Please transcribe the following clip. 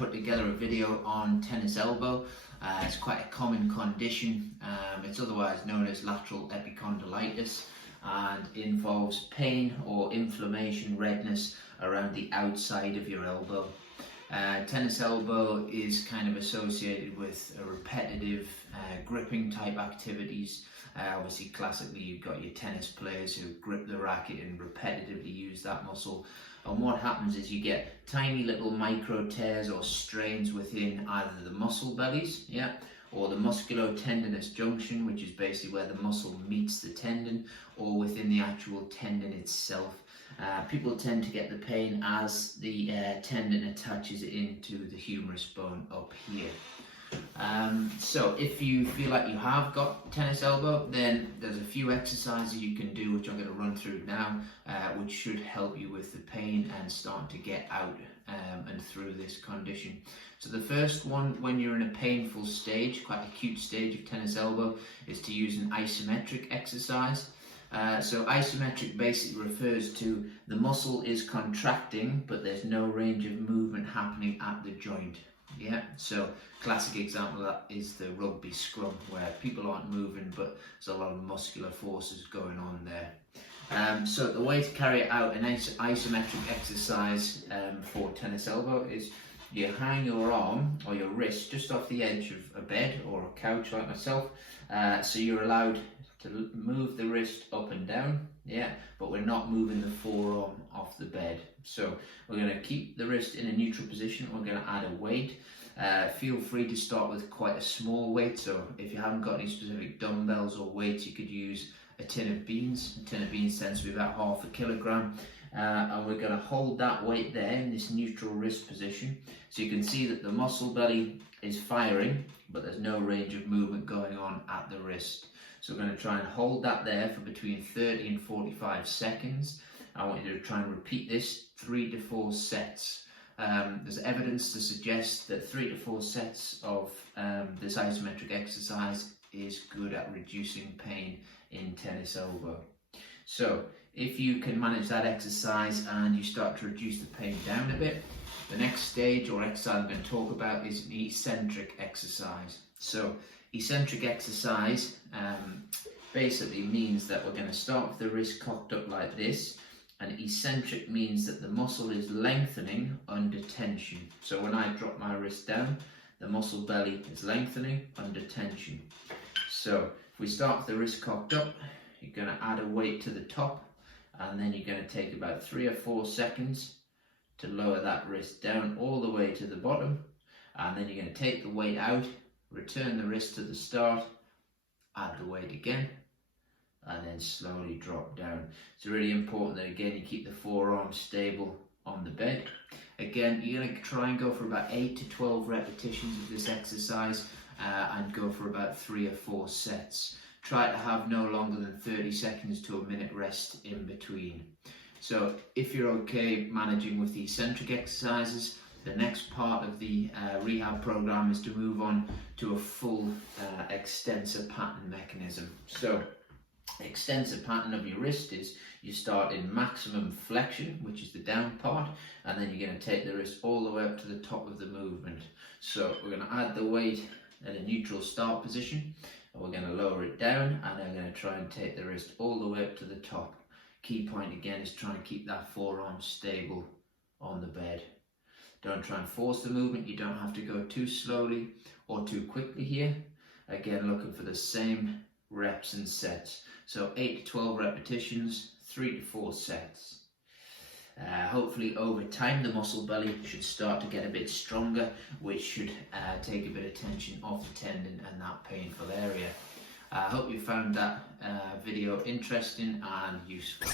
put together a video on tennis elbow. It's quite a common condition. It's otherwise known as lateral epicondylitis and involves pain or inflammation, redness around the outside of your elbow. Tennis elbow is kind of associated with a repetitive gripping type activities. Obviously classically you've got your tennis players who grip the racket and repetitively use that muscle, and what happens is you get tiny little micro tears or strains within either the muscle bellies, or the musculotendinous junction, which is basically where the muscle meets the tendon, or within the actual tendon itself. People tend to get the pain as the tendon attaches into the humerus bone up here. So if you feel like you have got tennis elbow, then there's a few exercises you can do, which I'm going to run through now, which should help you with the pain and start to get out and through this condition. So the first one, when you're in a painful stage, quite acute stage of tennis elbow, is to use an isometric exercise. So isometric basically refers to the muscle is contracting, but there's no range of movement happening at the joint. So classic example of that is the rugby scrum, where people aren't moving, but there's a lot of muscular forces going on there. So the way to carry out an isometric exercise for tennis elbow is you hang your arm or your wrist just off the edge of a bed or a couch like myself, so you're allowed to move the wrist up and down, but we're not moving the forearm off the bed. So we're going to keep the wrist in a neutral position. We're going to add a weight. Feel free to start with quite a small weight. So if you haven't got any specific dumbbells or weights, you could use a tin of beans. A tin of beans tends to be about 1/2 kilogram. And we're going to hold that weight there in this neutral wrist position. So you can see that the muscle belly is firing, but there's no range of movement going on at the wrist. So we're going to try and hold that there for between 30 and 45 seconds. I want you to try and repeat this 3 to 4 sets. There's evidence to suggest that 3 to 4 sets of this isometric exercise is good at reducing pain in tennis elbow. So if you can manage that exercise and you start to reduce the pain down a bit, the next stage or exercise I'm going to talk about is an eccentric exercise. So eccentric exercise basically means that we're going to start with the wrist cocked up like this, and eccentric means that the muscle is lengthening under tension. So when I drop my wrist down, the muscle belly is lengthening under tension. So if we start with the wrist cocked up, you're going to add a weight to the top, and then you're going to take about 3 or 4 seconds to lower that wrist down all the way to the bottom, and then you're going to take the weight out, return the wrist to the start, add the weight again, and then slowly drop down. It's really important that again you keep the forearm stable on the bed. Again, you're going to try and go for about 8 to 12 repetitions of this exercise and go for about 3 or 4 sets. Try to have no longer than 30 seconds to a minute rest in between. So if you're okay managing with the eccentric exercises, the next part of the rehab program is to move on to a full extensor pattern mechanism. So extensor pattern of your wrist is you start in maximum flexion, which is the down part, and then you're going to take the wrist all the way up to the top of the movement. So we're going to add the weight at a neutral start position, and we're going to lower it down, and then we're going to try and take the wrist all the way up to the top. Key point again is try and keep that forearm stable on the bed. Don't try and force the movement. You don't have to go too slowly or too quickly here. Again, looking for the same reps and sets. So 8 to 12 repetitions, 3 to 4 sets. Hopefully over time the muscle belly should start to get a bit stronger, which should take a bit of tension off the tendon and that painful area. I hope you found that video interesting and useful.